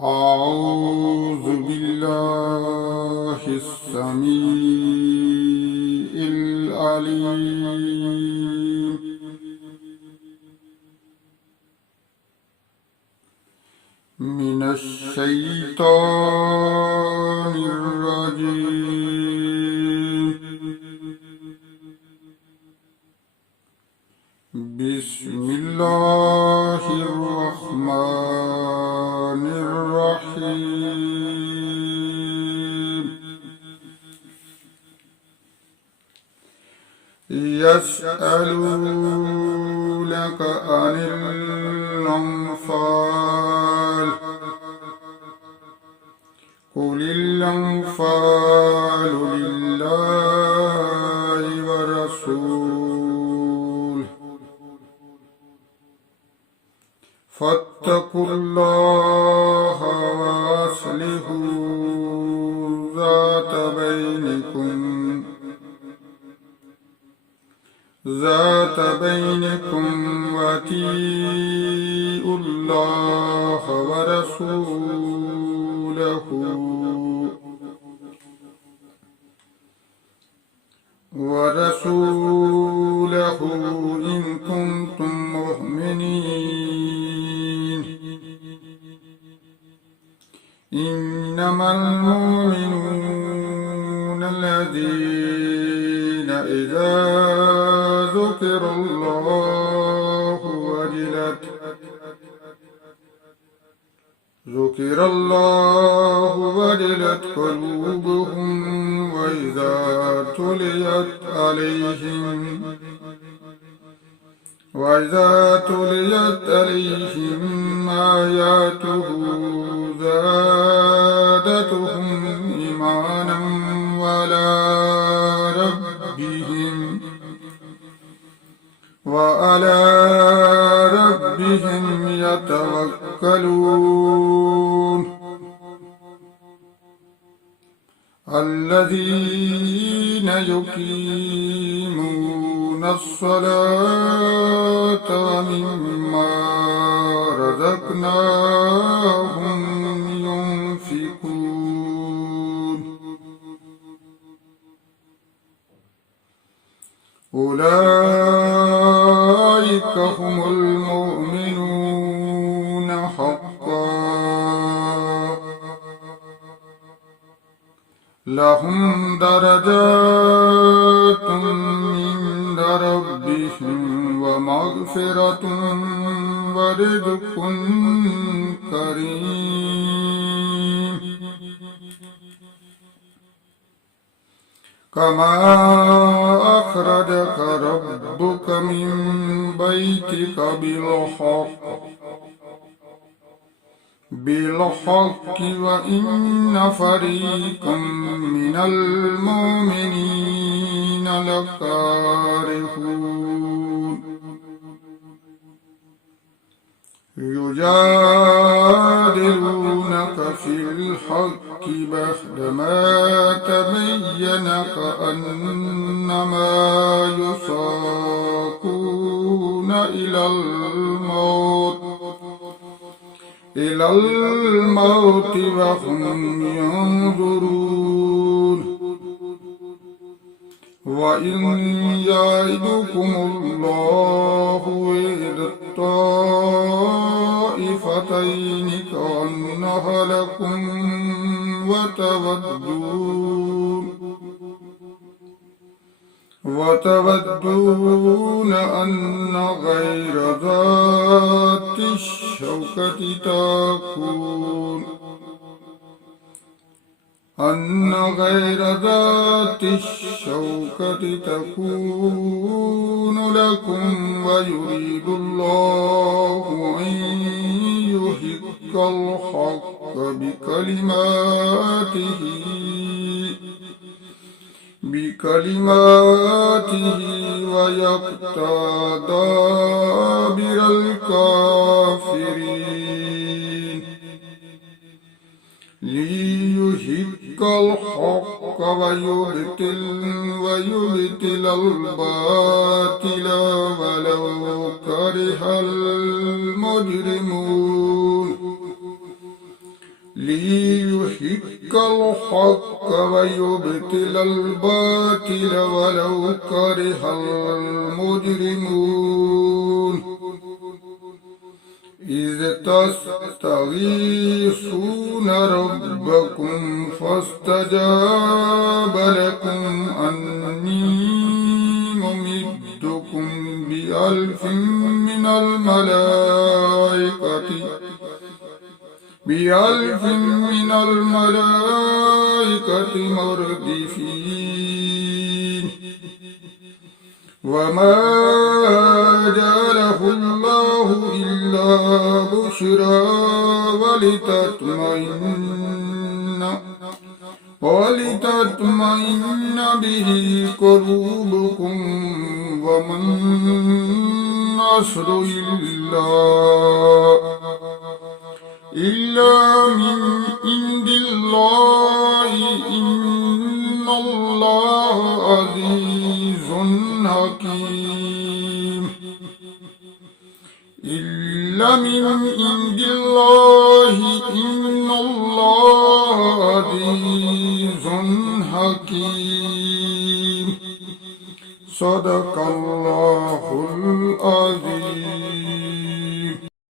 أعوذ بالله السميع العليم من الشيطان الرجيم. بسم الله الرحمن الرحيم. يسألونك عن الأنفال قل الأنفال لله ورسوله فاتقوا الله وأصلحوا ذات بينكم وأطيعوا الله ورسوله إن كنتم مؤمنين. إنما المؤمنون الذين إذا ذكر الله وجلت قلوبهم وإذا تليت عليهم آياته زادتهم إيمانا وعلى ربهم يتوكلون. الذين يقيمون الصلاة ومما رزقناهم ينفقون. أولئك هم المؤمنون حقا لهم درجات عند ربهم ومغفرة ورزق كريم. كما أخرجك ربك من بيتك بالحق وإن فريقا من المؤمنين لكارهون. يجادلونك في الحق بعدما تبين كأنما يساقون إلى الموت وهم ينظرون. وإن يعدكم الله إحدى الطائفتين كأنها لكم وتودون أن غير ذات الشوكة تكون لكم ويريد الله أن يحق الحق بكلماته ويقطع دابر الكافرين. ليحق الحق ويبطل الباطل ولو كره المجرمون. ليحق الحق ويبطل الباطل ولو كره المجرمون إذ تستغيثون ربكم فاستجاب لكم أني ممدكم بألف من الملائكة مردفين وما جعله الله إلا بشرى ولتطمئن به قلوبكم وما النصر إلا من عند الله إن الله عزيز حكيم إلا من عند الله إن الله عزيز حكيم صدق الله العظيم